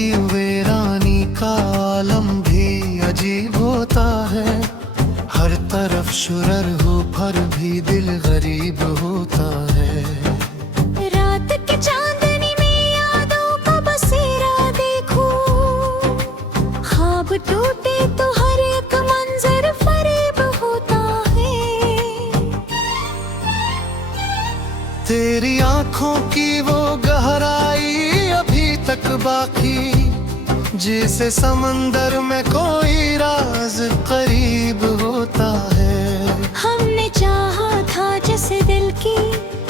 की वीरानी का आलम भी अजीब होता है। हर तरफ शुरर हो पर भी दिल गरीब होता है। रात के चांदनी में यादों का बसेरा देखूं, ख्वाब टूटे तो हर एक मंजर फरेब होता है। तेरी आंखों की वो गहराई अभी तक बाकी, जैसे समंदर में कोई राज करीब होता है। हमने चाहा था जैसे दिल की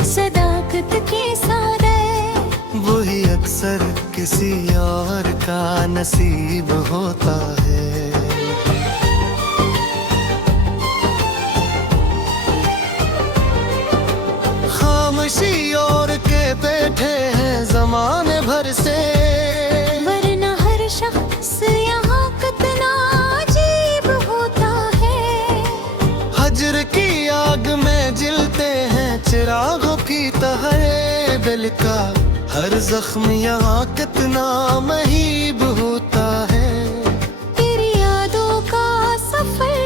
सदाकत के साथ है, वही अक्सर किसी और का नसीब होता है। खामोशी और के बैठे हैं जमाने भर से, वरना हर शख्स यहाँ कितना अजीब होता है। हजर की आग में जलते हैं चिरागों की तरह, दिल का हर जख्म यहाँ कितना महीब होता है। तेरी यादों का सफर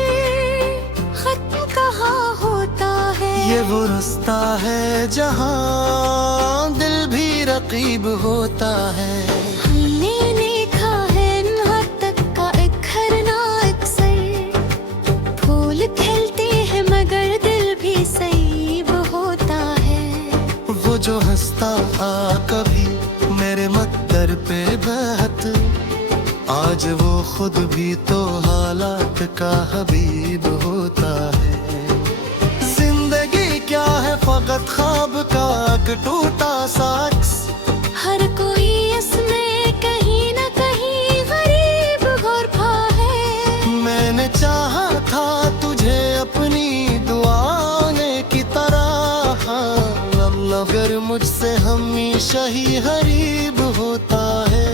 खत्म कहाँ होता है। ये वो रास्ता है जहाँ दिल भी रकीब होता है। हमने देखा है हद तक का एक खरना अक्सर, फूल खिलते हैं मगर दिल भी सईब होता है। वो जो हंसता आ कभी मेरे मत्तर पे बहत, आज वो खुद भी तो हालात का हबीब होता है। जिंदगी क्या है फकत ख्वाब का एक टूटा सा अक्स, हर कोई इसमें कहीं न कहीं गरीब गुरबा है। मैंने चाहा था तुझे अपनी दुआने की तरह, मगर मुझसे हमेशा ही गरीब होता है।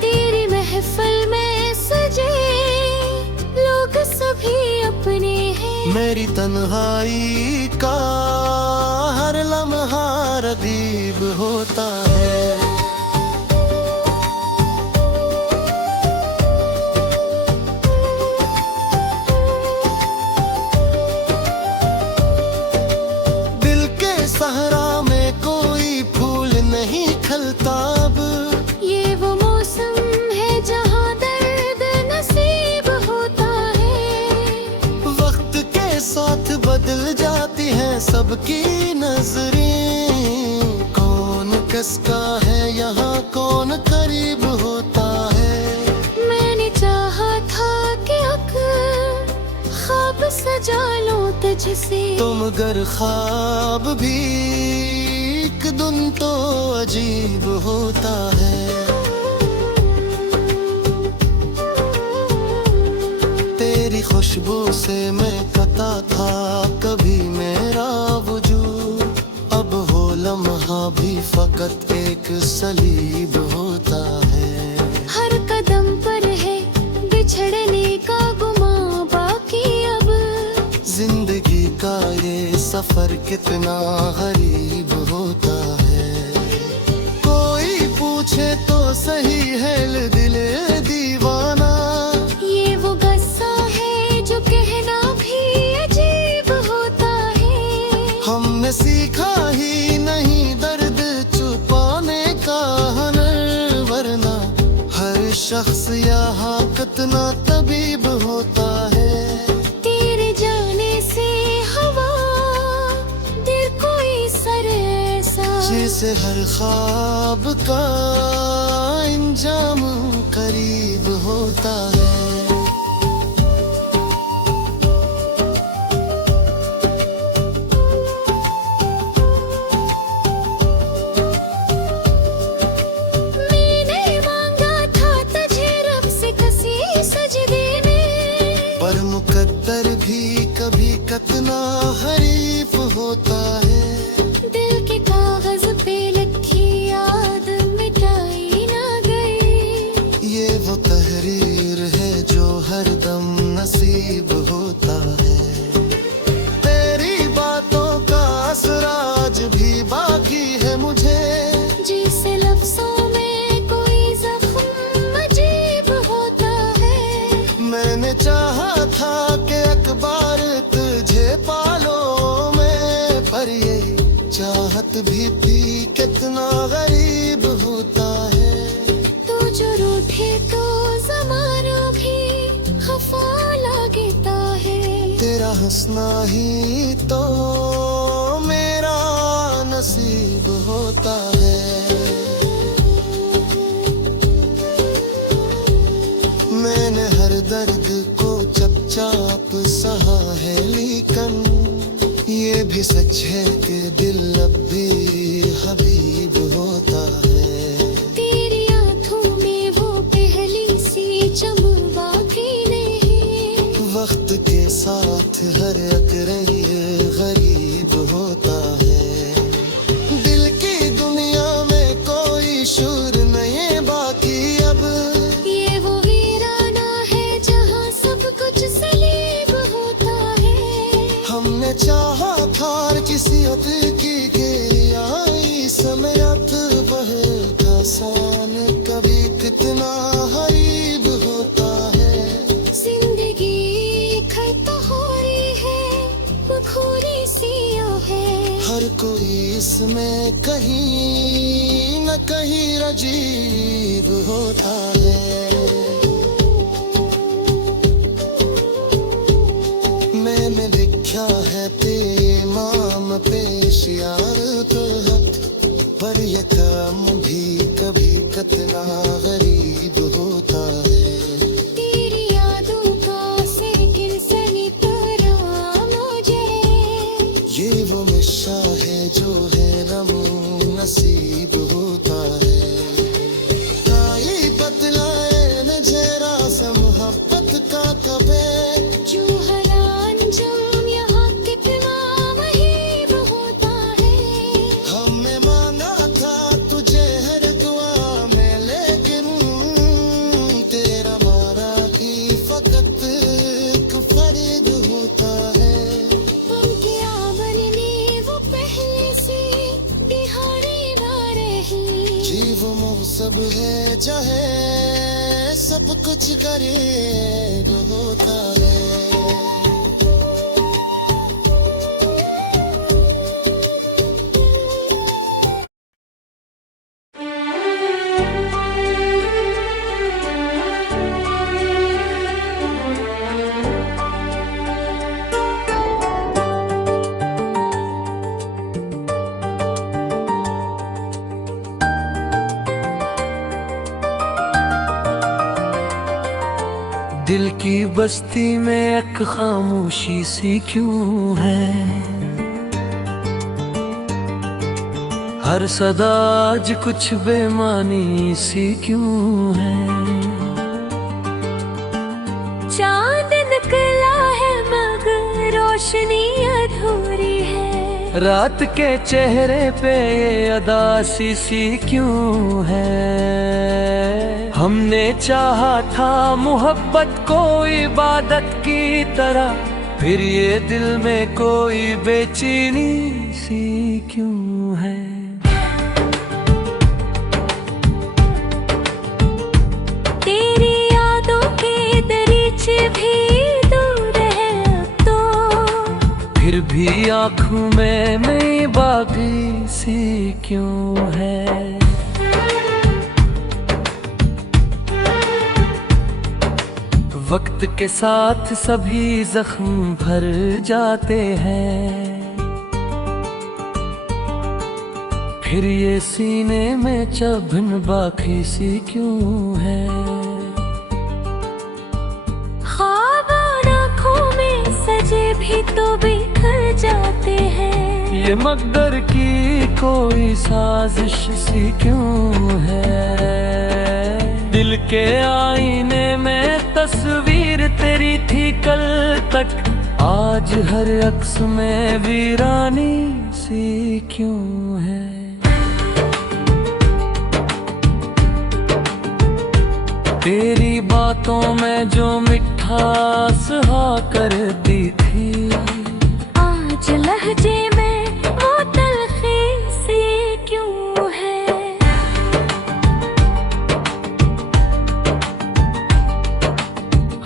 तेरी महफिल में सजे लोग सभी अपने हैं, मेरी तन्हाई का हर लम्हा रदीब होता है। दिल के सहरा में कोई फूल नहीं खिलता अब, ये वो मौसम है जहाँ दर्द नसीब होता है। वक्त के साथ बदल जाती हैं सबकी नजरें, कौन किसका है यहाँ कौन करीब होता है। मैंने चाहा था कि ख्वाब सजा लो तुझसे, तुम गर ख्वाब भी एक दिन तो अजीब होता है। तेरी खुशबू से मैं कता था कभी मेरा वजूद, अब हो लम्हा भी फकत एक सलीब होता है। हर कदम पर है बिछड़ने का गुमा बाकी अब, जिंदगी का ये सफर कितना गरीब होता है। कोई पूछे तो सही है दिल दीवाना, ये वो गस्सा है जो कहना भी अजीब होता है। हमने सीखा ही नहीं दर्द छुपाने का हुनर, वरना हर शख्स यहाँ कितना तबीब होता है। तेरे जाने से हवा दिल कोई सर ऐसा, जैसे हर ख्वाब का इंजाम करीब होता है। मैंने मांगा था तुझे रब से कसी सजदे में, पर मुकद्दर भी कभी कितना हरीफ होता है। दिल के कागज पे लिखी याद मिटाई ना गई, ये वो तहरीर है जो हर दम नसीब होता है। तेरी बातों का असराज भी बाकी है मुझे, जिसे लफ्जों में कोई जख्म कितना गरीब होता है। तू जो रूठे तो ज़माना भी खफा लगता है। तेरा हंसना ही तो मेरा नसीब होता है। मैंने हर दर्द को चुपचाप सहा है, लेकिन ये भी सच है कि दिल अब भी हबीब होता है। तेरी आँखों में वो पहली सी चमक बाकी नहीं। वक्त के साथ हर एक रंग गरीब होता है। दिल की दुनिया में कोई शूर नहीं बाकी अब। ये वो वीराना है जहाँ सब कुछ सलीब होता है। हमने चाहा था किसी हद की आई समयत बहुत आसान, कभी कितना गरीब होता है। जिंदगी खता हो रही है, मखौरी सिया है। हर कोई इसमें कहीं न कहीं अजीब होता है। मैंने लिखा है इमाम पेशियार तो हक, पर ये काम भी कभी कितना गरीब होता है। तेरी यादों का सिर सनी तरह मुझे। ये वो नशा है जो है नमो नसीब होता है। ताई पतलाए न जरा सा मोहब्बत का कबे। जो हरान जम यहाँ कितना महीब होता है। हमने मांगा था तुझे हर दुआ में, लेकिन तेरा मारा ही फकत एक फर्ज होता है। हम क्या बनने वो पहले से बिहारी ना रही। जीव मौसम है चाहे सब कुछ करे होता है। दिल की बस्ती में एक खामोशी सी क्यों है। हर सदा आज कुछ बेमानी सी क्यों है। चांद निकला है मगर रोशनी अधूरी है। रात के चेहरे पे ये अदासी सी क्यों है। हमने चाहा था मोहब्बत को इबादत की तरह, फिर ये दिल में कोई बेचैनी सी क्यों है। तेरी यादों के दरीचे भी दूर है अब तो। फिर भी आँखों में नई बागी सी क्यों है। वक्त के साथ सभी जख्म भर जाते हैं, फिर ये सीने में चुभन बाकी सी क्यों है। ख्वाब आँखों में सजे भी तो बिखर जाते हैं। ये मकदर की कोई साजिश सी क्यों है। दिल के आईने में तस्वीर तेरी थी कल तक, आज हर अक्स में वीरानी सी क्यों है। तेरी बातों में जो मिठास हा करती थी, आज लहजे में वो तलखी सी क्यों है।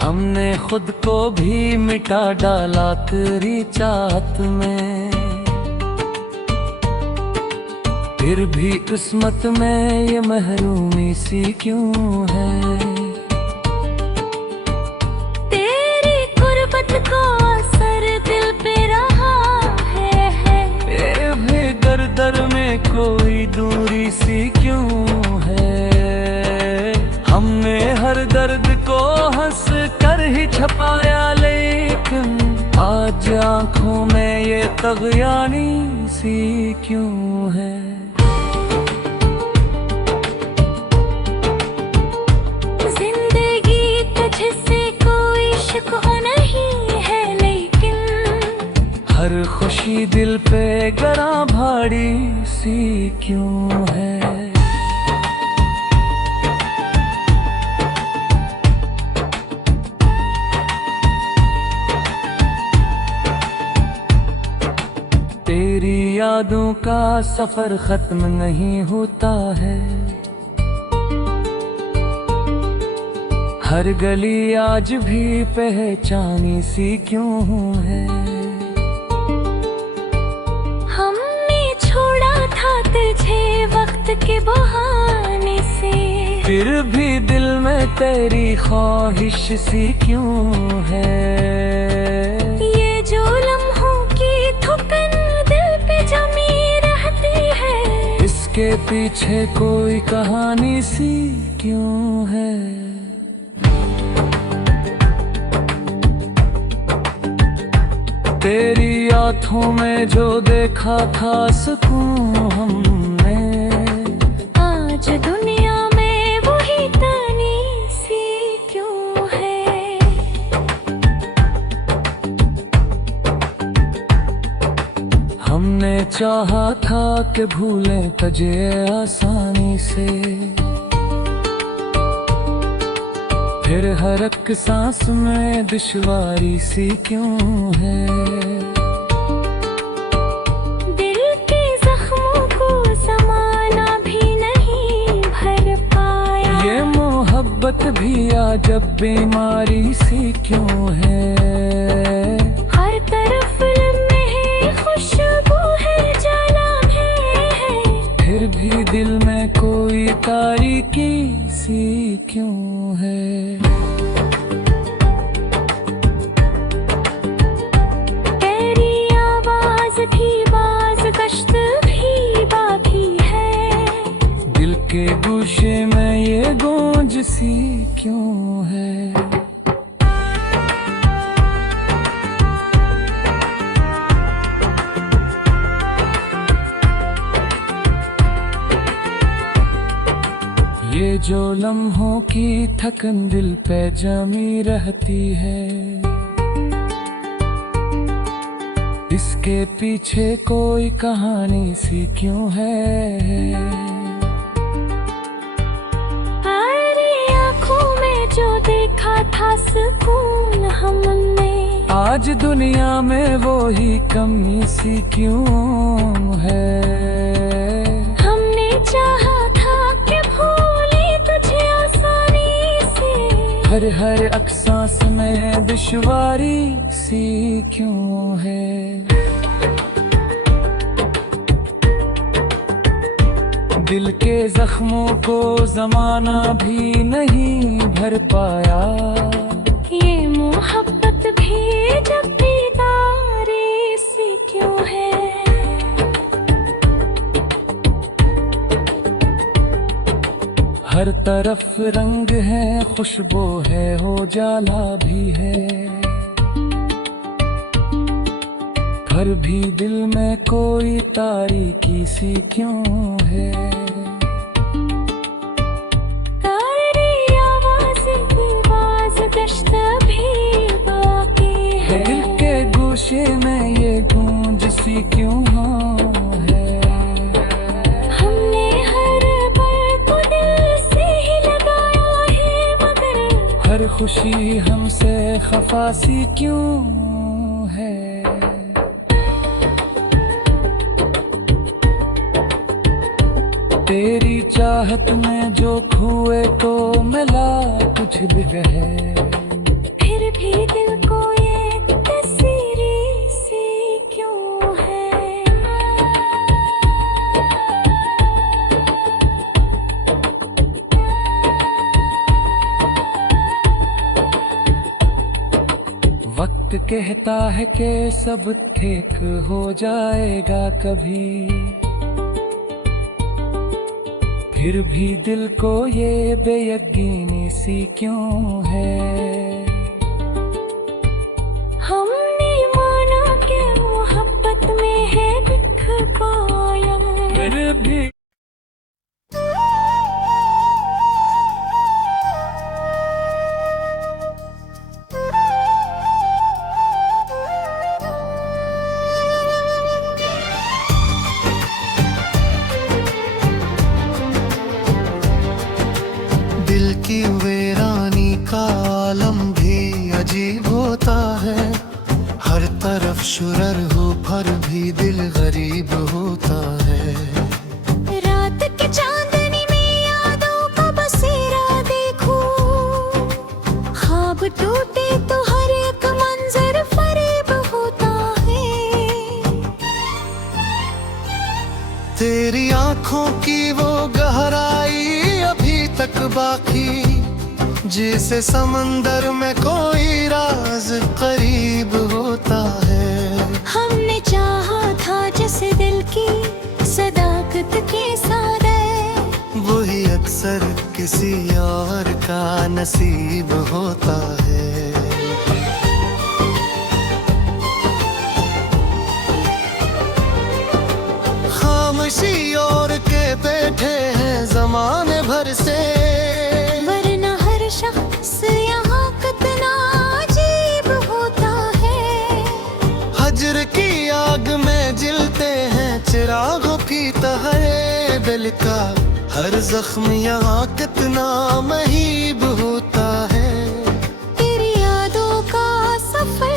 हमने खुद को भी मिटा डाला तेरी चाहत में। फिर भी किस्मत में ये महरूमी सी क्यों है। तेरी गुर्बत का असर दिल पे रहा है। ये भी दर दर में कोई दूरी सी क्यों है। हमने हर दर्द को हंस कर ही छपाया, लेकिन आज आंखों में ये तगयानी सी क्यों है। जिंदगी तुझसे कोई शिकवा नहीं है, लेकिन हर खुशी दिल पे गरा भारी सी क्यों है। तेरी यादों का सफर खत्म नहीं होता है। हर गली आज भी पहचानी सी क्यों है। हमने छोड़ा था तुझे वक्त के बहाने से, फिर भी दिल में तेरी ख्वाहिश सी क्यों है। ये जो लम्हों की थुकन दिल पे जमी रहती है, इसके पीछे कोई कहानी सी क्यों है। तेरी आंखों में जो देखा था सुकून हमने, आज दुनिया में वही तानी सी क्यों है। हमने चाहा था कि भूलें तुझे आसानी से, फिर हर एक सांस में दुश्वारी सी क्यों है। दिल के जख्मों को ज़माना भी नहीं भर पाया, ये मोहब्बत भी अजब बीमारी सी क्यों है। हर तरफ में है खुशबू है, जाना है, फिर भी दिल में कोई तारीकी सी क्यों है। तेरी आवाज भी बाज गश्त भी बाकी है, दिल के गोशे में ये गूंज सी क्यों है। ये जो लम्हों की थकन दिल पे जमी रहती है, इसके पीछे कोई कहानी सी क्यों है। अरे आँखों में जो देखा था सुकून हमने, आज दुनिया में वो ही कमी सी क्यों है। हमने चाहा था कि भूले तुझे आसानी से, हर एक सांस में दुश्वारी सी क्यों है। दिल के जख्मों को जमाना भी नहीं भर पाया, ये मोहब्बत भी जब दीदारी सी क्यों है। हर तरफ रंग है, खुशबू है, हो जाला भी है, पर भी दिल में कोई तारीकी सी क्यों है। तेरी आवाज़ की बाज़ गश्त भी बाकी है, दिल के गोशे में ये गूंज सी क्यों है। हमने हर पल को दिल से ही लगाया है, मगर हर खुशी हमसे खफा सी क्यों है। तेरी चाहत में जो खोए तो मिला कुछ भी है, फिर भी दिल को ये तस्वीर सी क्यों है। वक्त कहता है कि सब ठीक हो जाएगा कभी, फिर भी दिल को ये बेयकीनी सी क्यों है। हमने माना कि मोहब्बत में है दुख पाया, फिर भी दिल की वीरानी का आलम भी अजीब होता है, हर तरफ शुरर हो पर भी दिल गरीब होता है। रात के चांदनी में यादों का बसेरा देखूं, ख्वाब टूटे तो हर एक मंजर फरेब होता है। तेरी आंखों की वो गहराई अभी तक बाकी, जिसे समंदर में कोई राज करीब होता है। हमने चाहा था जैसे दिल की सदाकत के सारे, वही अक्सर किसी और का नसीब होता है। खामोशी और के बैठे हैं जमाने भर से, वरना हर शख्स यहाँ कितना अजीब होता है। हजर की आग में जलते हैं चिरागों की तरह, दिल का हर जख्म यहाँ कितना महीब होता है। तेरी यादों का सफर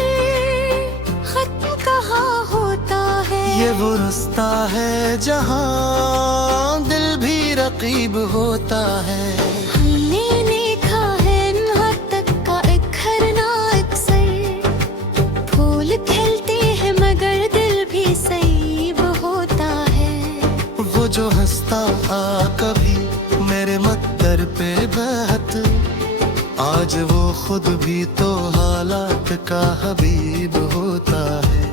खत्म कहाँ होता है, ये वो रास्ता है जहाँ दिल भी रकीब होता है। हमने देखा है यहाँ तक का एक खरना अक्सर, फूल खिलते हैं मगर दिल भी सईब होता है। वो जो हंसता आ कभी मेरे मत्तर पे बहत, आज वो खुद भी तो हालात का हबीब होता है।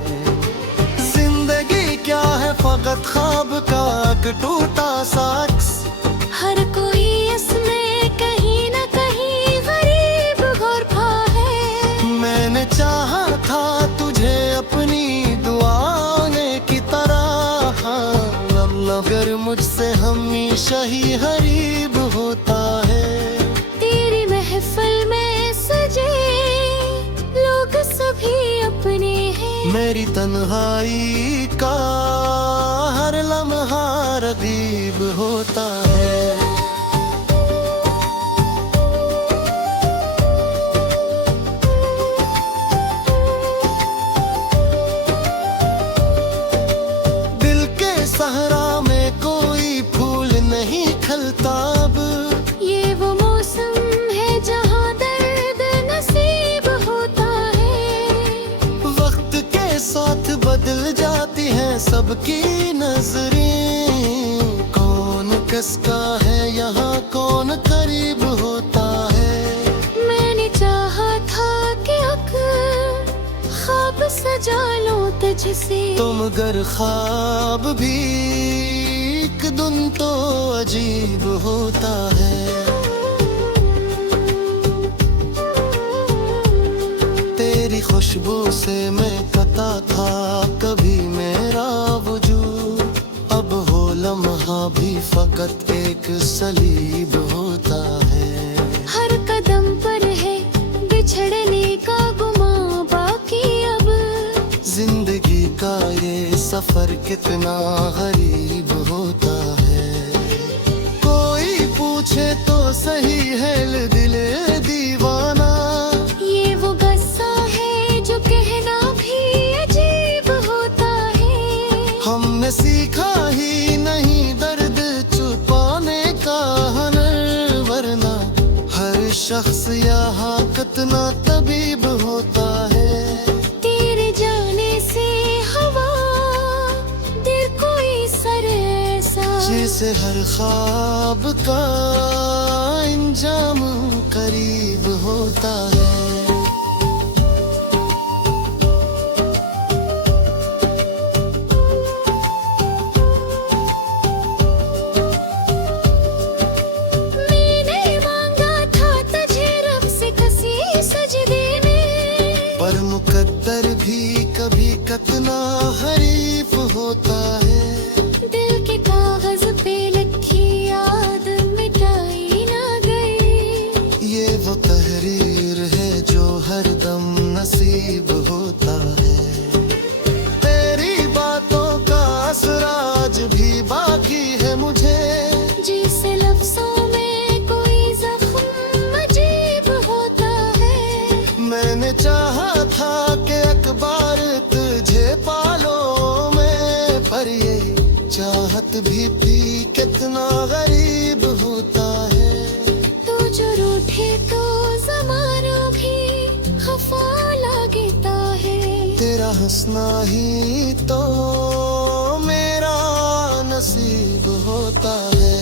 जिंदगी क्या है फकत ख्वाब का एक टूटा सा अक्स, हर कोई इसमें कहीं न कहीं गरीब गुरबा है। मैंने चाहा था तुझे अपनी दुआने की तरह, मगर मुझसे हमेशा ही गरीब होता है। तेरी महफिल में सजे लोग सभी अपने हैं, मेरी तन्हाई का हर लम्हा रगीब होता है। दिल के सहरा में कोई फूल नहीं खिलता अब, ये वो मौसम है जहाँ दर्द नसीब होता है। वक्त के साथ बदल जाती हैं सबकी नजरें, कौन किसका है यहाँ कौन करीब होता है। मैंने चाहा था कि ख्वाब सजा लूं तुझसे, तो मगर ख्वाब भी एक दिन तो अजीब होता है। तेरी खुशबू से मैं कता था कभी मेरा वजूद, अब हो लम्हा भी फकत एक सलीब होता है। हर कदम पर है बिछड़ने का गुमा बाकी, अब जिंदगी का ये सफर कितना गरीब होता है। कोई पूछे तो सही है दिल दीवाना, ये वो गस्सा है जो कहना भी अजीब होता है। हमने सीखा ही नहीं दर्द छुपाने का हुनर, वरना हर शख्स यहाँ कितना तबीब होता है। तेरे जाने से हवा दिल कोई सर ऐसा, जिसे हर ख्वाब का अंजाम करीब होता है। मुझे जिसे लफ्जों में कोई जख्म अजीब होता है। मैंने चाहा था कि अखबार तुझे पालो में, पर ये चाहत भी कितना गरीब होता है। तू जो रूठे तो ज़माना भी खफा लगता है। तेरा हंसना ही तो मेरा नसीब होता है।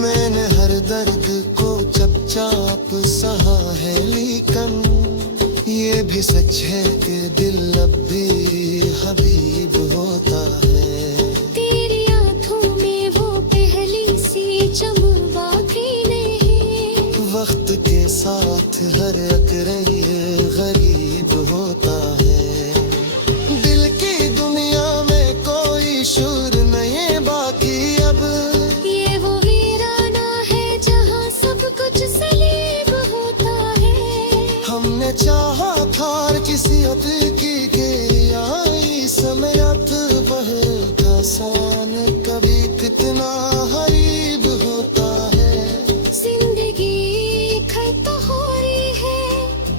मैंने हर दर्द को चुपचाप सहा है, लेकिन ये भी सच है कि दिल अब भी हबीब होता है। तेरी आंखों में वो पहली सी चमक बाकी नहीं। वक्त के साथ हर एक रंग गरीब होता है। दिल की दुनिया में कोई शूर नहीं बाकी अब। ये वो वीराना है जहाँ सब कुछ सलीब होता है। हमने चाहा था किसी की आई समयत वह आसान कभी कितना हरीब होता है। जिंदगी खत हो रही है,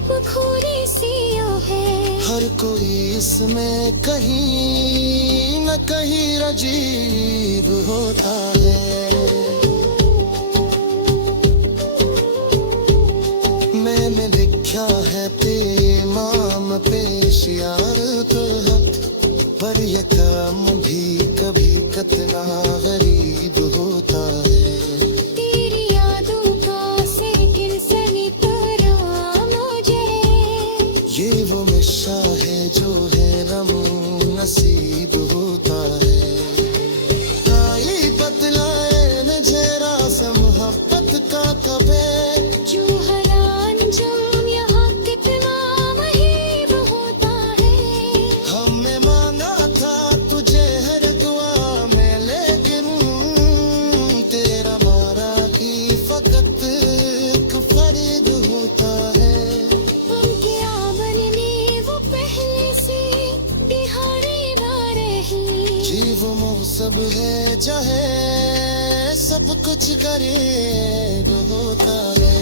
बखूरी सिया है। हर कोई इसमें कहीं न कहीं अजीब होता है। मैंने लिखा है पेमाम पेशियार तो हक, पर यह काम भी कभी कितना गरीब होता है। तेरी यादों का सिर सनी तरह मुझे। ये वो नशा है जो है नमो नसीब होता है। आई पतलाए जरा सा मोहब्बत का कबे, जो हरान जम यहाँ कितना महीब होता है। हमने मांगा था तुझे हर दुआ में, लेकिन तेरा मारा ही फकत एक फरीद होता है। उनके आवन में वो पहले से दिहाड़ी ना रही। जीव मौसम है चाहे सब कुछ करीब होता है।